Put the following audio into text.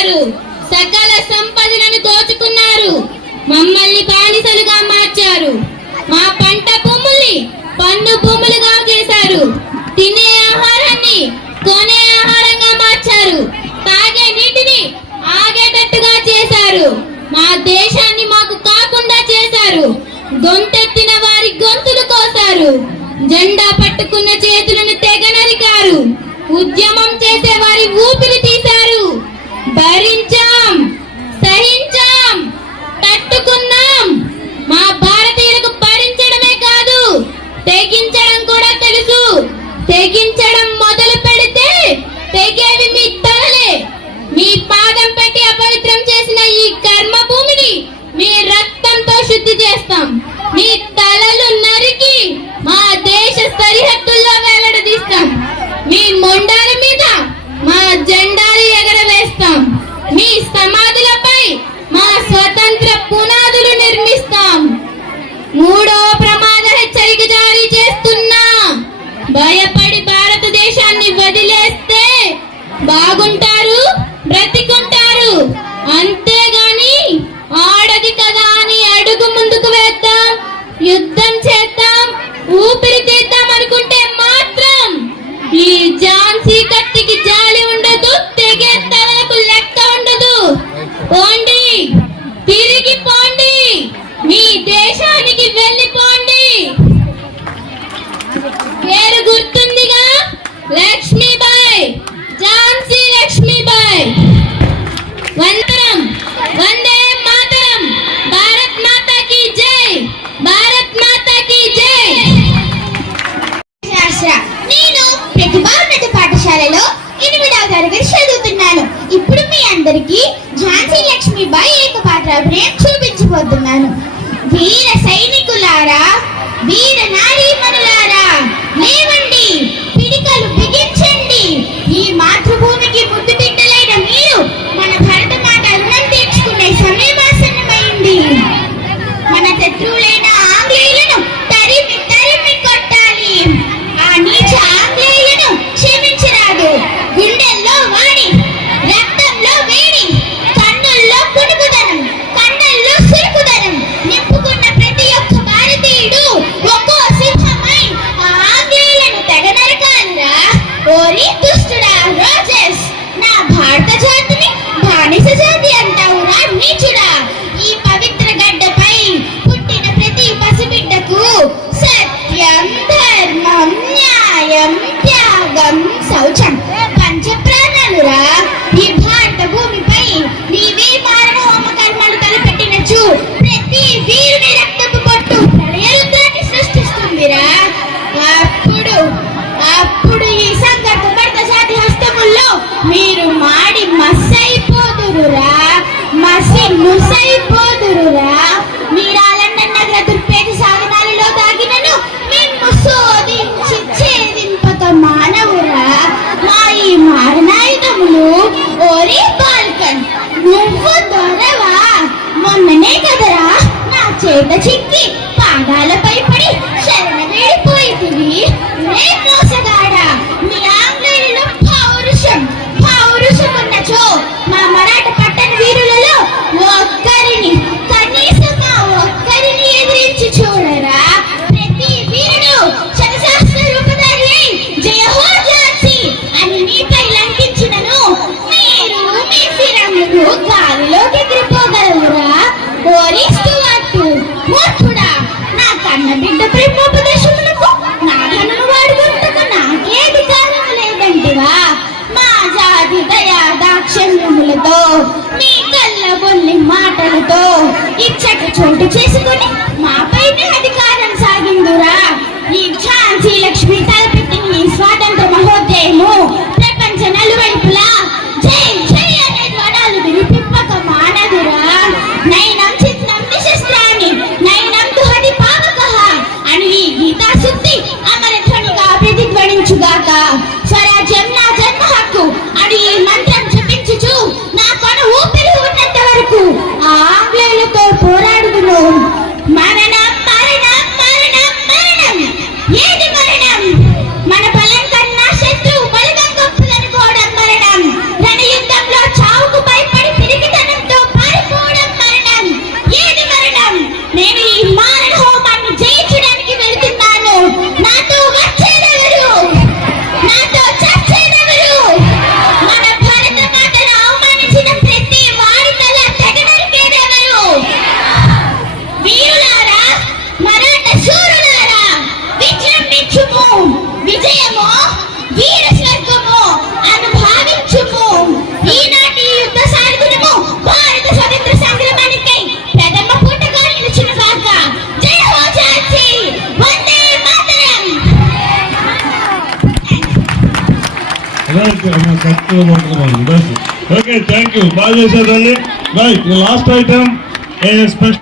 చేశారు. సకల సంపదలను దోచుకున్నారు. మమ్మల్ని బానిసలుగా మార్చారు. మా పంట భూముల్ని పన్ను భూములుగా చేశారు. తినే ఆహారాన్ని కొనే ఆహారంగా మార్చారు. తాగే నీటిని ఆగేటట్టుగా చేశారు. మా దేశాన్ని మాకు కాకుండా చేశారు. గొంతెత్తిన వారి గొంతులు కోసారు జెండా పట్టుకున్న చేతులను తెగనరికారు ఉద్యమం చేసే వారి ఊపిరి భరించాం సహించాం తట్టుకున్నాం మా భారతీయులకు భరించడమే కాదు తెగించడం కూడా తెలుసు. తెగించడం మొదలు పెడితే తెగేవి మీ తలలే. మీ పాదం పెట్టి అపవిత్రం చేసిన ఈ కర్మ భూమిని మీ రక్తంతో శుద్ధి చేస్తాం. మీ తలలు నరికి మా దేశ సరిహద్దు one. అందరికీ ఝాన్సీ లక్ష్మీబాయి ఏకపాత్రాభినయం చూపించబోతున్నాను వీర సైనికులారా వీర నారీ శౌచం పంచ ప్రాణాలురా? ఈ భారత భూమిపై నీవే మారణ హోమ కర్మలు తలపెట్టినచు ప్రతి వీరుని రక్తపు పొట్టు ప్రళయరుద్రాన్ని సృష్టిస్తుందిరా. అప్పుడు అప్పుడు ఈ సంగత భర్త జాతి హస్తముల్లో మీరు మాడి మసైపోదురురా మసి ముసైపోదురురా. కన్న బిడ్డ ప్రేమోపదేశములకు నా కన్ను వాడుకుంటకు నాకే అధికారం లేదంటివా మా జాతి దయా దాక్షణ్యములతో మీ కళ్ళ బొల్లి మాటలతో ఇచ్చట చోటు చేసుకుని danger that okay thank you బాగా చేశారండి రైట్ లాస్ట్ ఐటమ్ స్పెషల్